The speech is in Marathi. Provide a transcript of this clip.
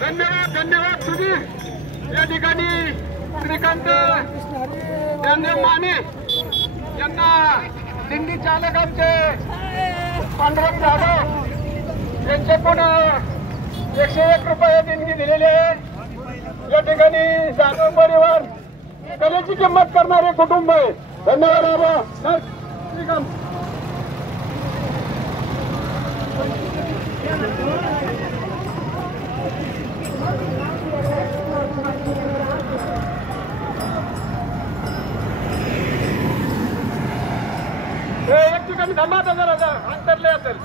धन्यवाद धन्यवाद सुधीर। या ठिकाणी श्रीकांत माने यांना दिंडी चालक आमचे पांडुरंग जाधव यांच्याकडून 101 रुपये देणगी दिलेली आहे। या ठिकाणी जाधव परिवार कलेची किंमत करणारे कुटुंब आहे। धन्यवाद बाबा। श्रीकांत एक ठिकाणी थांबा जरा अंतरले असेल।